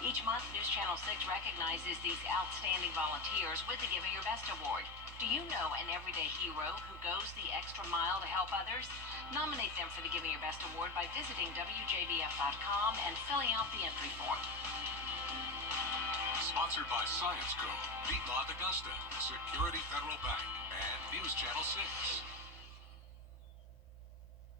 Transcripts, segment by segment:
Each month, News Channel 6 recognizes these outstanding volunteers with the Giving Your Best Award. Do you know an everyday hero who goes the extra mile to help others? Nominate them for the Giving Your Best Award by visiting WJBF.com and filling out the entry form. Sponsored by Science Co., Piedmont Augusta, Security Federal Bank, and News Channel 6.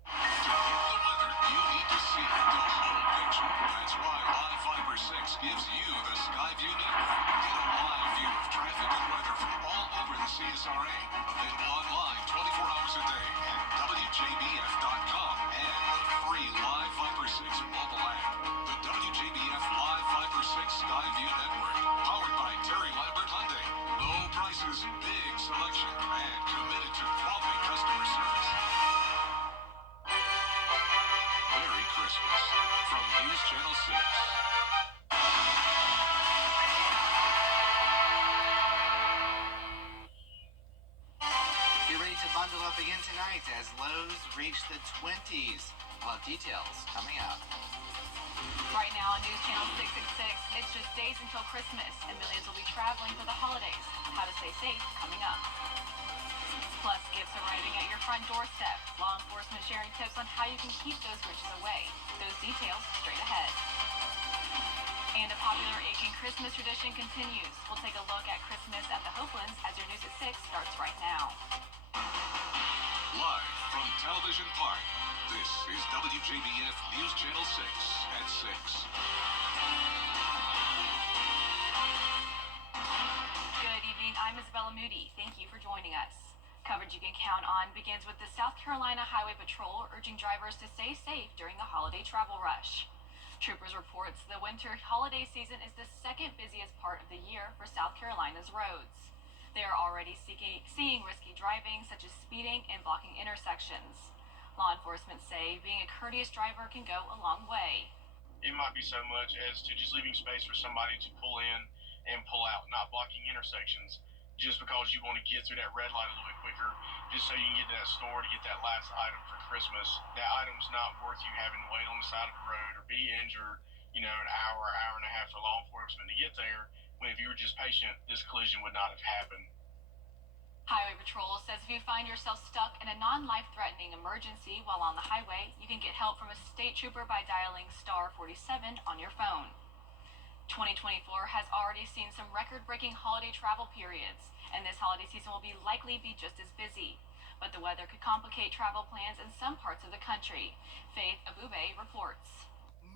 To get the weather, you need to see the whole picture. That's why Live Fiber 6 gives you the Skyview network. Get a live view of traffic and weather from all over the CSRA. Available online 24 hours a day at WJBF.com and the free Live Fiber 6 mobile app. The WJBF Live Fiber 6 Skyview network, powered by Terry Lambert Hyundai. Low prices, big selection, and committed to quality customer service. Merry Christmas from News Channel 6. Get ready to bundle up again tonight as lows reach the 20s. We'll have details coming up. Right now on News Channel 666, it's just days until Christmas, and millions will be traveling for the holidays. How to stay safe coming up. Plus, gifts arriving at your front doorstep. Law enforcement sharing tips on how you can keep those Grinches away. Those details straight ahead. And a popular Aiken Christmas tradition continues. We'll take a look at Christmas at the Hopelands as your News at 6 starts right now. Live from Television Park, this is WJBF News Channel 6 at 6. Good evening, I'm Isabella Moody. Thank you for joining us. Coverage you can count on begins with the South Carolina Highway Patrol urging drivers to stay safe during the holiday travel rush. Troopers reports the winter holiday season is the second busiest part of the year for South Carolina's roads. They are already seeing risky driving, such as speeding and blocking intersections. Law enforcement say being a courteous driver can go a long way. It might be so much as to just leaving space for somebody to pull in and pull out, not blocking intersections, just because you want to get through that red light a little bit quicker, just so you can get to that store to get that last item for Christmas. That item's not worth you having to wait on the side of the road or be injured, an hour and a half for law enforcement to get there, when if you were just patient, this collision would not have happened. Highway Patrol says if you find yourself stuck in a non-life-threatening emergency while on the highway, you can get help from a state trooper by dialing star 47 on your phone. 2024 has already seen some record-breaking holiday travel periods, and this holiday season will likely be just as busy. But the weather could complicate travel plans in some parts of the country. Faith Abube reports.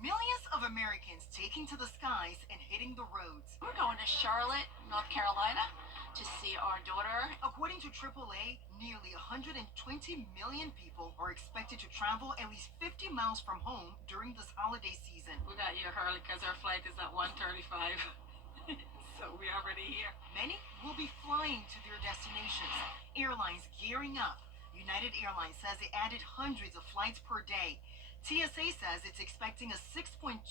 Millions of Americans taking to the skies and hitting the roads. We're going to Charlotte, North Carolina, to see our daughter. According to AAA, nearly 120 million people are expected to travel at least 50 miles from home during this holiday season. We got here early because our flight is at 1:35. So we're already here. Many will be flying to their destinations. Airlines gearing up. United Airlines says it added hundreds of flights per day. TSA says it's expecting a 6.2%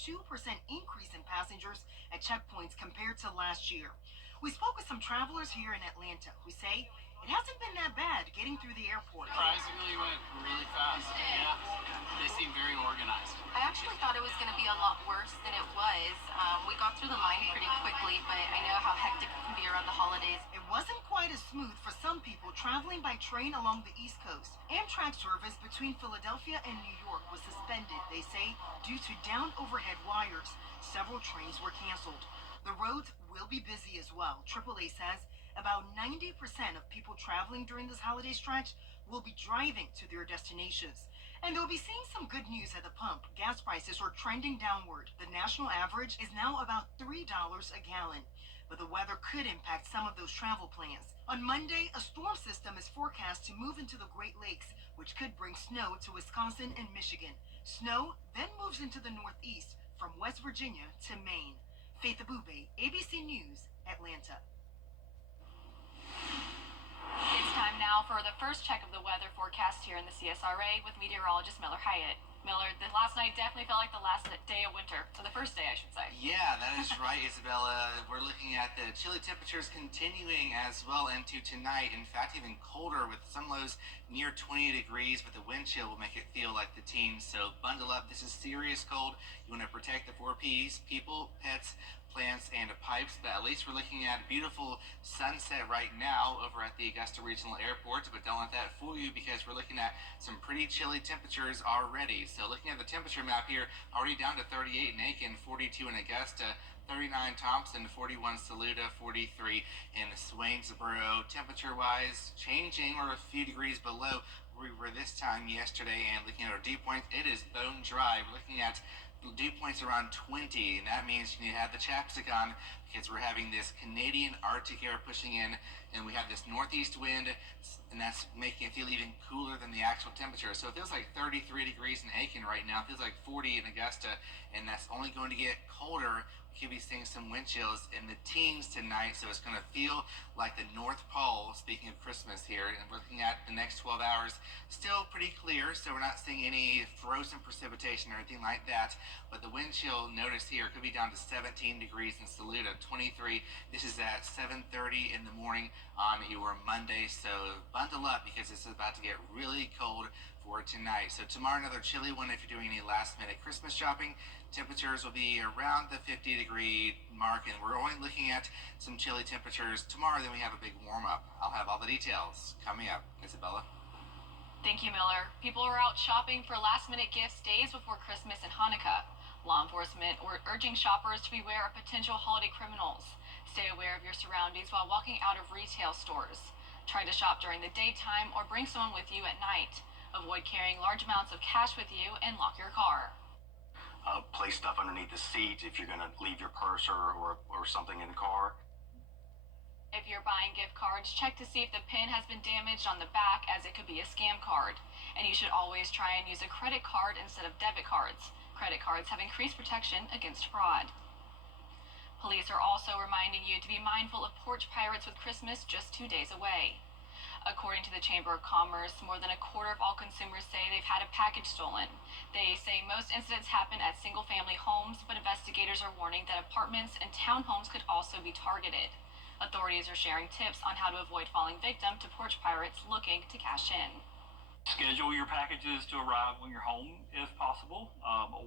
increase in passengers at checkpoints compared to last year. We spoke with some travelers here in Atlanta who say it hasn't been that bad getting through the airport. Surprisingly went really fast. Yeah, they seem very organized. I actually thought it was going to be a lot worse than it was. We got through the line pretty quickly, but I know how hectic it can be around the holidays. It wasn't quite as smooth for some people traveling by train along the East Coast. Amtrak service between Philadelphia and New York was suspended, they say, due to downed overhead wires. Several trains were canceled. The roads will be busy as well. AAA says about 90% of people traveling during this holiday stretch will be driving to their destinations. And they'll be seeing some good news at the pump. Gas prices are trending downward. The national average is now about $3 a gallon. But the weather could impact some of those travel plans. On Monday, a storm system is forecast to move into the Great Lakes, which could bring snow to Wisconsin and Michigan. Snow then moves into the Northeast from West Virginia to Maine. Faith Abube, ABC News, Atlanta. It's time now for the first check of the weather forecast here in the CSRA with meteorologist Miller Hyatt. Miller, the last night definitely felt like the last day of winter, or the first day, I should say. Yeah, that is right, Isabella. We're looking at the chilly temperatures continuing as well into tonight. In fact, even colder with some lows near 20 degrees, but the wind chill will make it feel like the teens. So bundle up. This is serious cold. You want to protect the 4Ps, people, pets, plants, and pipes. But at least we're looking at a beautiful sunset right now over at the Augusta Regional Airport. But don't let that fool you because we're looking at some pretty chilly temperatures already. So looking at the temperature map here, already down to 38 in Aiken, 42 in Augusta, 39 Thompson, 41 Saluda, 43 in Swainsboro. Temperature-wise, changing or a few degrees below where we were this time yesterday. And looking at our dew points, it is bone dry. We're looking at dew points around 20, and that means you need to have the chapstick on because we're having this Canadian Arctic air pushing in, and we have this northeast wind, and that's making it feel even cooler than the actual temperature. So it feels like 33 degrees in Aiken right now. It feels like 40 in Augusta, and that's only going to get colder. We could be seeing some wind chills in the teens tonight, so it's going to feel like the North Pole, speaking of Christmas here. And we're looking at the next 12 hours, still pretty clear, so we're not seeing any frozen precipitation or anything like that. But the wind chill, notice here, could be down to 17 degrees in Saluda, 23. This is at 7:30 in the morning on your Monday, so bundle up because this is about to get really cold for tonight. So tomorrow, another chilly one if you're doing any last-minute Christmas shopping. Temperatures will be around the 50-degree mark, and we're only looking at some chilly temperatures tomorrow. Then we have a big warm-up. I'll have all the details coming up. Isabella? Thank you, Miller. People are out shopping for last-minute gifts days before Christmas and Hanukkah. Law enforcement are urging shoppers to beware of potential holiday criminals. Stay aware of your surroundings while walking out of retail stores. Try to shop during the daytime or bring someone with you at night. Avoid carrying large amounts of cash with you and lock your car. Place stuff underneath the seat if you're going to leave your purse or something in the car. If you're buying gift cards, check to see if the pin has been damaged on the back, as it could be a scam card. And you should always try and use a credit card instead of debit cards. Credit cards have increased protection against fraud. Police are also reminding you to be mindful of porch pirates with Christmas just 2 days away. According to the Chamber of Commerce, more than a quarter of all consumers say they've had a package stolen. They say most incidents happen at single-family homes, but investigators are warning that apartments and townhomes could also be targeted. Authorities are sharing tips on how to avoid falling victim to porch pirates looking to cash in. Schedule your packages to arrive when you're home if possible,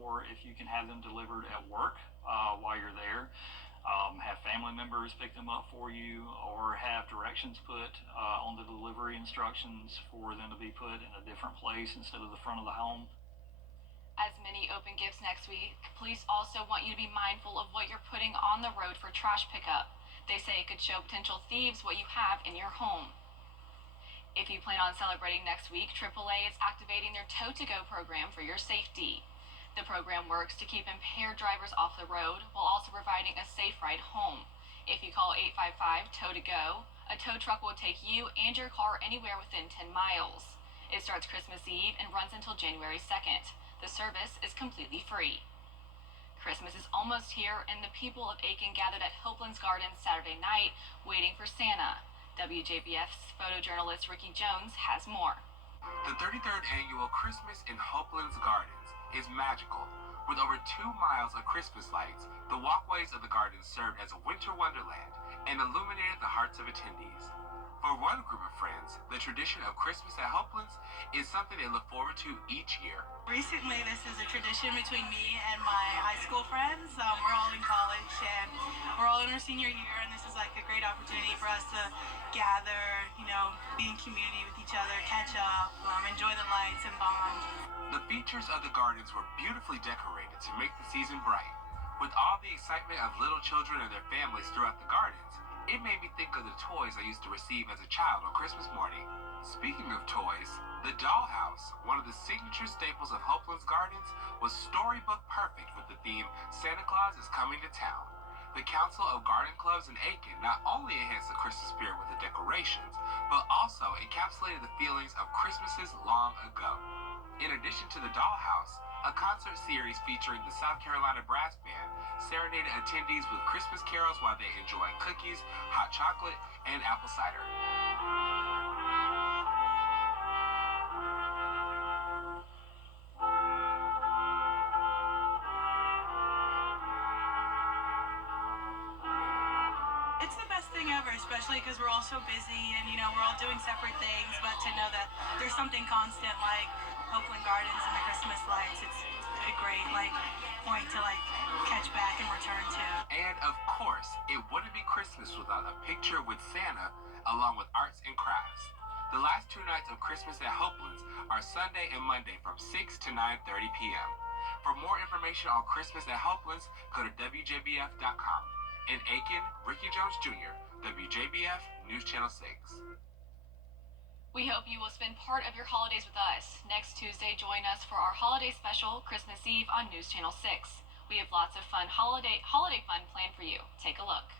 or if you can have them delivered at work while you're there. Have family members pick them up for you, or have directions put on the delivery instructions for them to be put in a different place instead of the front of the home. As many open gifts next week, police also want you to be mindful of what you're putting on the road for trash pickup. They say it could show potential thieves what you have in your home. If you plan on celebrating next week, AAA is activating their Tow-to-Go program for your safety. The program works to keep impaired drivers off the road while also providing a safe ride home. If you call 855 Tow-to-Go, a tow truck will take you and your car anywhere within 10 miles. It starts Christmas Eve and runs until January 2nd. The service is completely free. Christmas is almost here, and the people of Aiken gathered at Hopelands Gardens Saturday night waiting for Santa. WJBF's photojournalist Ricky Jones has more. The 33rd annual Christmas in Hopelands Gardens is magical. With over 2 miles of Christmas lights, the walkways of the gardens served as a winter wonderland and illuminated the hearts of attendees. For one group of friends, the tradition of Christmas at Hopelands is something they look forward to each year. Recently, this is a tradition between me and my high school friends. We're all in college and we're all in our senior year, and this is like a great opportunity for us to gather, be in community with each other, catch up, enjoy the lights and bond. The features of the gardens were beautifully decorated to make the season bright. With all the excitement of little children and their families throughout the gardens, it made me think of the toys I used to receive as a child on Christmas morning. Speaking of toys, the dollhouse, one of the signature staples of Hopelands Gardens, was storybook perfect with the theme Santa Claus is Coming to Town. The Council of Garden Clubs in Aiken not only enhanced the Christmas spirit with the decorations, but also encapsulated the feelings of Christmases long ago. In addition to the dollhouse, a concert series featuring the South Carolina Brass Band serenaded attendees with Christmas carols while they enjoyed cookies, hot chocolate, and apple cider. thing ever, especially because we're all so busy and, we're all doing separate things. But to know that there's something constant like Oakland Gardens and the Christmas lights, it's a great, point to, catch back and return to. And of course, it wouldn't be Christmas without a picture with Santa along with arts and crafts. The last 2 nights of Christmas at Hopelands are Sunday and Monday from 6 to 9:30 p.m. For more information on Christmas at Hopelands, go to WJBF.com. In Aiken, Ricky Jones Jr., WJBF News Channel 6. We hope you will spend part of your holidays with us. Next Tuesday, join us for our holiday special, Christmas Eve on News Channel 6. We have lots of fun holiday fun planned for you. Take a look.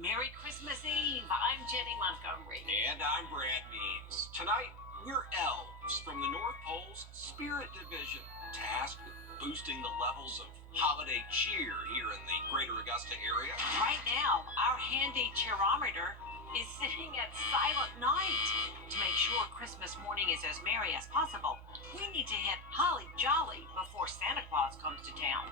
Merry Christmas Eve. I'm Jenny Montgomery. And I'm Brad Means. Tonight, we're elves from the North Pole's Spirit Division, tasked with boosting the levels of holiday cheer here in the greater Augusta area. Right now, our handy cheerometer is sitting at silent night. To make sure Christmas morning is as merry as possible, we need to hit holly jolly before Santa Claus comes to town.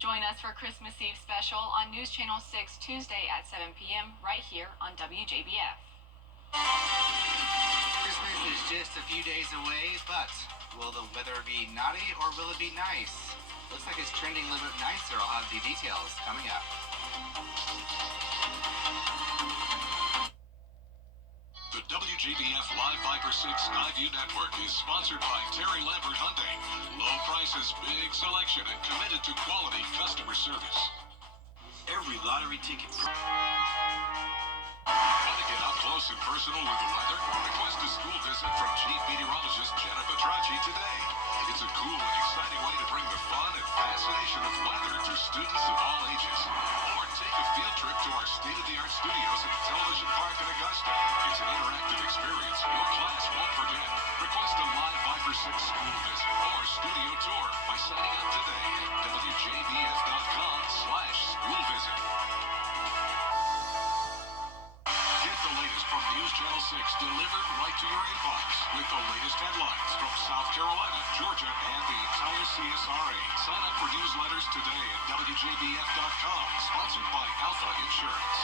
Join us for Christmas Eve special on News Channel 6 Tuesday at 7 p.m. right here on WJBF. Christmas is just a few days away, but will the weather be naughty or will it be nice? Looks like it's trending a little bit nicer. I'll have the details coming up. The WJBF Live Viper 6 Skyview Network is sponsored by Terry Lambert Hyundai. Low prices, big selection, and committed to quality customer service. Every lottery ticket. Want to get up close and personal with the weather? Request a school visit from Chief Meteorologist Jennifer Petracci today. It's a cool and exciting way to bring the fun and fascination of weather to students of all ages. Or take a field trip to our state-of-the-art studios at Television Park in Augusta. It's an interactive experience your class won't forget. Request a live Viper 6 school visit or studio tour by signing up today at WJBF.com/school visit. Get the latest from News Channel 6 delivered right to your inbox with the latest headlines from South Carolina, Georgia, and the entire CSRA. Sign up for newsletters today at WJBF.com, sponsored by Alpha Insurance.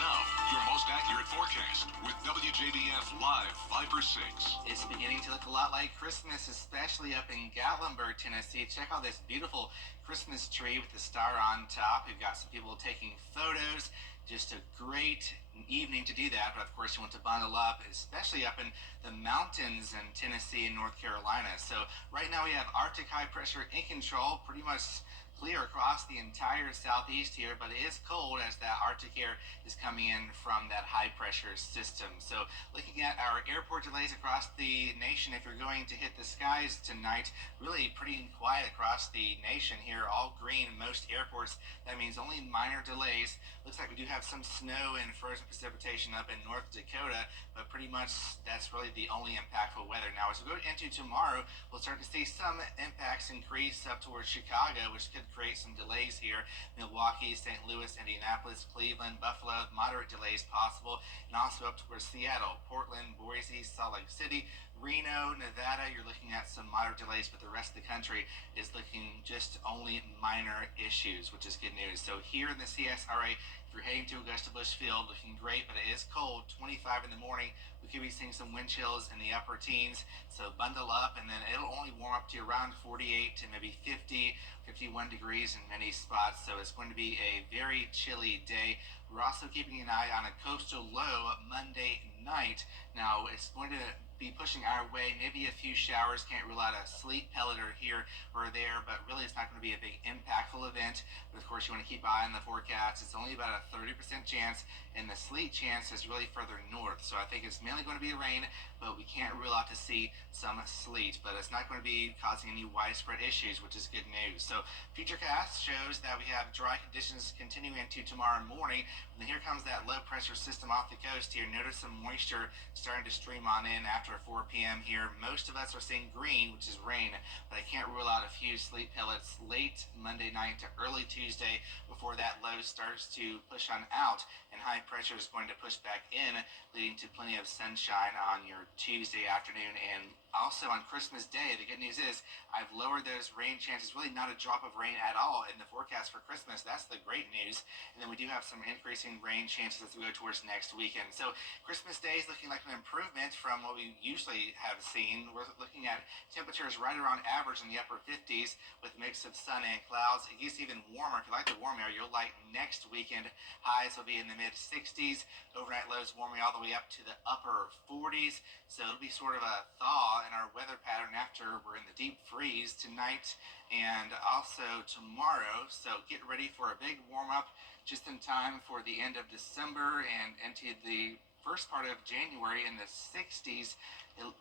Now, your most accurate forecast with WJBF Live Viper 6. It's beginning to look a lot like Christmas, especially up in Gatlinburg, Tennessee. Check out this beautiful Christmas tree with the star on top. We've got some people taking photos. Just a great evening to do that, but of course you want to bundle up, especially up in the mountains in Tennessee and North Carolina. So right now we have Arctic high pressure in control, pretty much clear across the entire southeast here, but it is cold as that Arctic air is coming in from that high pressure system. So looking at our airport delays across the nation, if you're going to hit the skies tonight, really pretty quiet across the nation here, all green in most airports. That means only minor delays. Looks like we do have some snow and frozen precipitation up in North Dakota, but pretty much that's really the only impactful weather. Now, as we go into tomorrow, we'll start to see some impacts increase up towards Chicago, which could create some delays here. Milwaukee, St. Louis, Indianapolis, Cleveland, Buffalo, moderate delays possible, and also up towards Seattle, Portland, Boise, Salt Lake City, Reno, Nevada. You're looking at some moderate delays, but the rest of the country is looking just only minor issues, which is good news. So here in the CSRA, if you're heading to Augusta Busch Field, looking great, but it is cold, 25 in the morning. We could be seeing some wind chills in the upper teens, so bundle up, and then it'll only warm up to around 48 to maybe 50, 51 degrees in many spots, so it's going to be a very chilly day. We're also keeping an eye on a coastal low Monday night. Now, it's going to be pushing our way, maybe a few showers, can't rule out a sleet pelleter here or there, but really it's not going to be a big impactful event. But of course you want to keep an eye on the forecast. It's only about a 30% chance, and the sleet chance is really further north, so I think it's mainly going to be rain, but we can't rule out to see some sleet, but it's not going to be causing any widespread issues, which is good news. So Futurecast shows that we have dry conditions continuing into tomorrow morning, and then here comes that low pressure system off the coast here. Notice some moisture starting to stream on in after for 4 p.m. here. Most of us are seeing green, which is rain, but I can't rule out a few sleet pellets late Monday night to early Tuesday before that low starts to push on out, and high pressure is going to push back in, leading to plenty of sunshine on your Tuesday afternoon. And also on Christmas Day, the good news is I've lowered those rain chances, really not a drop of rain at all in the forecast for Christmas. That's the great news. And then we do have some increasing rain chances as we go towards next weekend. So Christmas Day is looking like an improvement from what we usually have seen. We're looking at temperatures right around average in the upper 50s with a mix of sun and clouds. It gets even warmer. If you like the warm air, you'll like next weekend. Highs will be in the mid 60s. Overnight lows warming all the way up to the upper 40s. So it'll be sort of a thaw in our weather pattern after we're in the deep freeze tonight and also tomorrow. So get ready for a big warm up just in time for the end of December and into the first part of January in the 60s,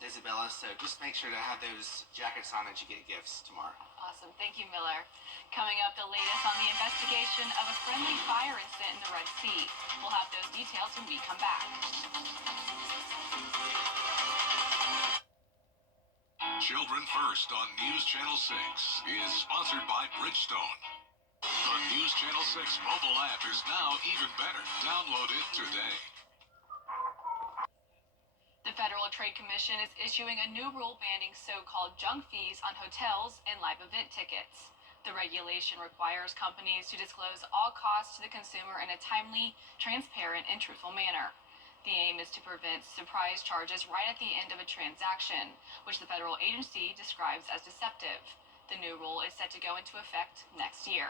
Isabella. So just make sure to have those jackets on as you get gifts tomorrow. Awesome. Thank you, Miller. Coming up, the latest on the investigation of a friendly fire incident in the Red Sea. We'll have those details when we come back. Children First on News Channel 6 is sponsored by Bridgestone. The News Channel 6 mobile app is now even better. Download it today. The Federal Trade Commission is issuing a new rule banning so-called junk fees on hotels and live event tickets. The regulation requires companies to disclose all costs to the consumer in a timely, transparent, and truthful manner. The aim is to prevent surprise charges right at the end of a transaction, which the federal agency describes as deceptive. The new rule is set to go into effect next year.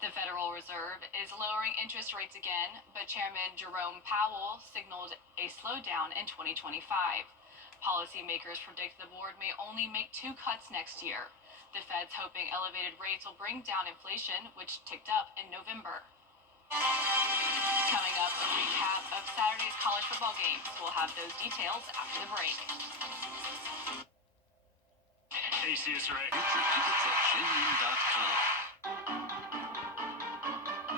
The Federal Reserve is lowering interest rates again, but Chairman Jerome Powell signaled a slowdown in 2025. Policymakers predict the board may only make 2 cuts next year. The Fed's hoping elevated rates will bring down inflation, which ticked up in November. Coming up, a recap of Saturday's college football games. We'll have those details after the break. ACSRA. Future tickets at Genuine.com.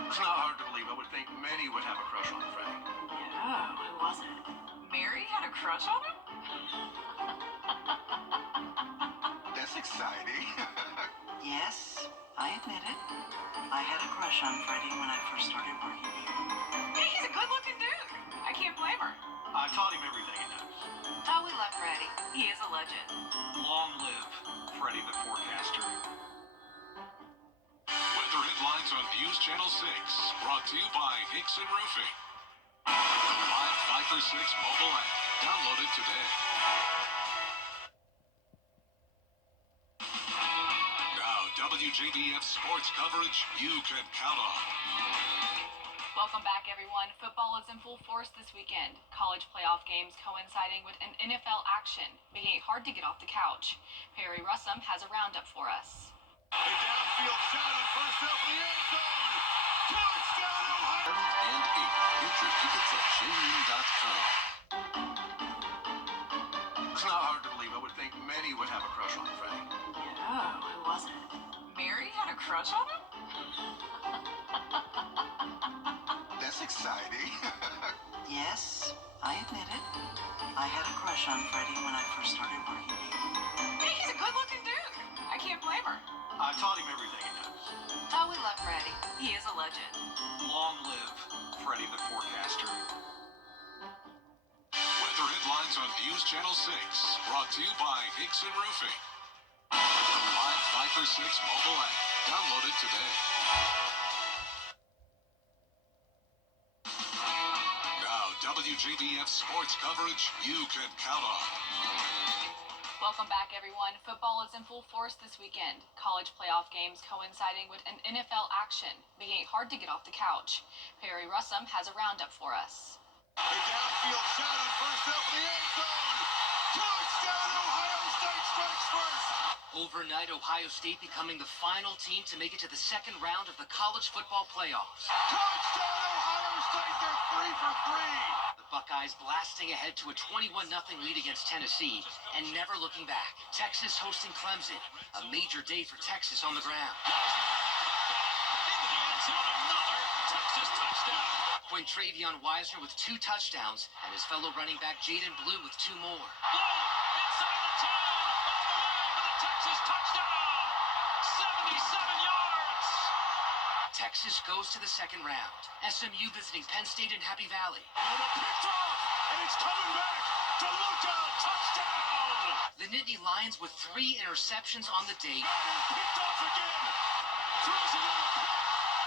It's not hard to believe. I would think many would have a crush on Freddie. Yeah, who was it? Mary had a crush on him? That's exciting. Yes, I admit it. I had a crush on Freddie when I first started working here. Yeah, he's a good-looking dude. I can't blame her. I taught him everything he knows. Oh, we love Freddie. He is a legend. Long live Freddie the Forecaster. Weather headlines on News Channel 6, brought to you by Hickson Roofing. The live 5 for 6 mobile app. Download it today. Now, WJBF sports coverage you can count on. Welcome back, everyone. Football is in full force this weekend. College playoff games coinciding with an NFL action, making it hard to get off the couch. Perry Russum has a roundup for us. A downfield shot on first up in the end zone. Touchdown, Ohio! And 8. Get your tickets at Genuine.com. It's not hard to believe. I would think many would have a crush on Freddie. Yeah, who was it? Mary had a crush on him? That's exciting. Yes, I admit it. I had a crush on Freddie when I first started working here. Yeah, he's a good-looking dude. I can't blame her. I taught him everything he knows. Oh, we love Freddie. He is a legend. Long live Freddie the Forecaster. Weather headlines on News Channel 6, brought to you by Hickson Roofing. The live 5 for 6 mobile app. Download it today. Now, WJBF sports coverage you can count on. Welcome back, everyone. Football is in full force this weekend. College playoff games coinciding with an NFL action, making it hard to get off the couch. Perry Russum has a roundup for us. A downfield shot on first up in the end zone. Touchdown, Ohio State strikes first. Overnight, Ohio State becoming the final team to make it to the second round of the college football playoffs. Touchdown, Ohio State. They're 3 for 3. The Buckeyes blasting ahead to a 21-0 lead against Tennessee and never looking back. Texas hosting Clemson. A major day for Texas on the ground. Into the end zone, another Texas touchdown. Quintravion Wisener with 2 touchdowns, and his fellow running back Jaden Blue with 2 more. Inside the 10, all the way for the Texas touchdown. 77 yards. Texas goes to the second round. SMU visiting Penn State in Happy Valley. And a picked off, and it's coming back. DeLuca, touchdown. The Nittany Lions with 3 interceptions on the day. Picked off again. Throws it on a pick.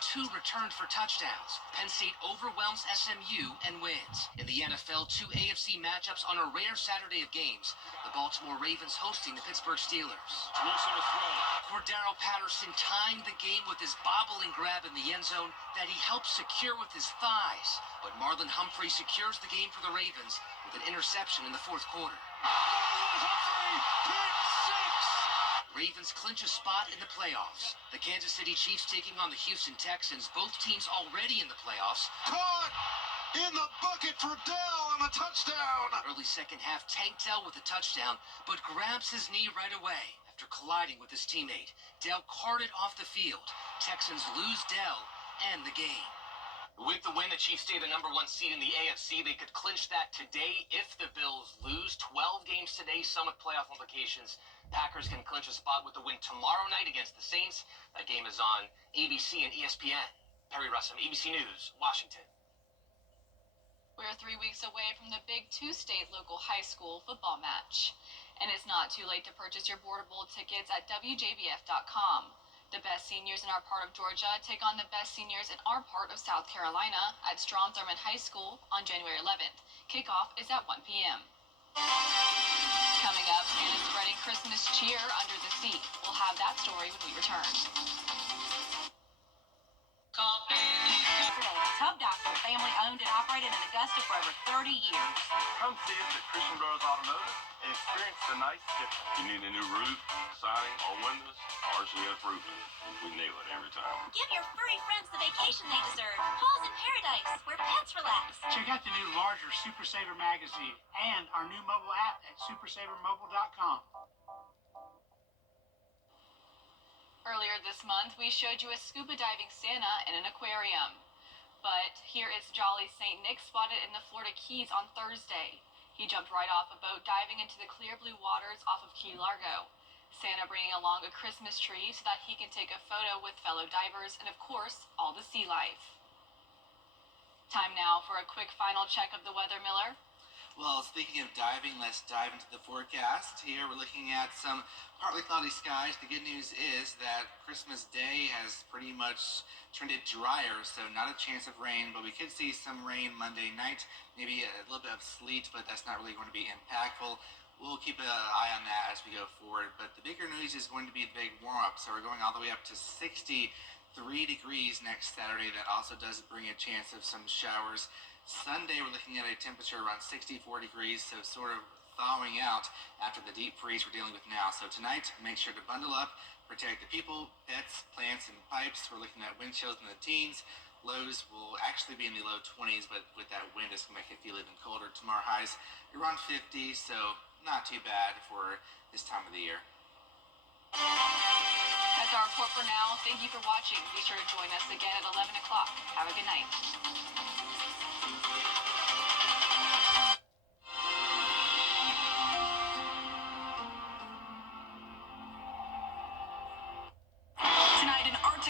2 returned for touchdowns. Penn State overwhelms SMU and wins. In the NFL, 2 AFC matchups on a rare Saturday of games. The Baltimore Ravens hosting the Pittsburgh Steelers. Wilson to throw. Cordero Patterson tying the game with his bobbling grab in the end zone that he helps secure with his thighs. But Marlon Humphrey secures the game for the Ravens with an interception in the fourth quarter. Humphrey, pick 6. Ravens clinch a spot in the playoffs. The Kansas City Chiefs taking on the Houston Texans, both teams already in the playoffs. Caught in the bucket for Dell on a touchdown. Early second half, Tank Dell with a touchdown, but grabs his knee right away after colliding with his teammate. Dell carted off the field. Texans lose Dell and the game. With the win, the Chiefs stay the #1 seed in the AFC. They could clinch that today if the Bills lose. 12 games today, some with playoff implications. Packers can clinch a spot with the win tomorrow night against the Saints. That game is on ABC and ESPN. Perry Russell, ABC News, Washington. We're 3 weeks away from the big 2-state local high school football match. And it's not too late to purchase your border bowl tickets at WJBF.com. The best seniors in our part of Georgia take on the best seniors in our part of South Carolina at Strom Thurmond High School on January 11th. Kickoff is at 1 p.m. Coming up, Santa's spreading Christmas cheer under the seat. We'll have that story when we return. Tub Doctor, family owned and operated in Augusta for over 30 years. Come see us at Christian Brothers Automotive and experience the nice difference. You need a new roof, siding, or windows? RCS Roofing. We nail it every time. Give your furry friends the vacation they deserve. Paws in Paradise, where pets relax. Check out the new larger Super Saver magazine and our new mobile app at supersavermobile.com. Earlier this month, we showed you a scuba diving Santa in an aquarium. But here is Jolly St. Nick spotted in the Florida Keys on Thursday. He jumped right off a boat diving into the clear blue waters off of Key Largo. Santa bringing along a Christmas tree so that he can take a photo with fellow divers and, of course, all the sea life. Time now for a quick final check of the weather, Miller. Well, speaking of diving, let's dive into the forecast. Here we're looking at some partly cloudy skies. The good news is that Christmas Day has pretty much trended drier, so not a chance of rain, but we could see some rain Monday night, maybe a little bit of sleet, but that's not really going to be impactful. We'll keep an eye on that as we go forward, but the bigger news is going to be the big warm-up, so we're going all the way up to 63 degrees next Saturday. That also does bring a chance of some showers. Sunday, we're looking at a temperature around 64 degrees, so sort of thawing out after the deep freeze we're dealing with now. So tonight, make sure to bundle up, protect the people, pets, plants, and pipes. We're looking at wind chills in the teens. Lows will actually be in the low 20s, but with that wind, it's going to make it feel even colder. Tomorrow highs around 50, so not too bad for this time of the year. That's our report for now. Thank you for watching. Be sure to join us again at 11 o'clock. Have a good night.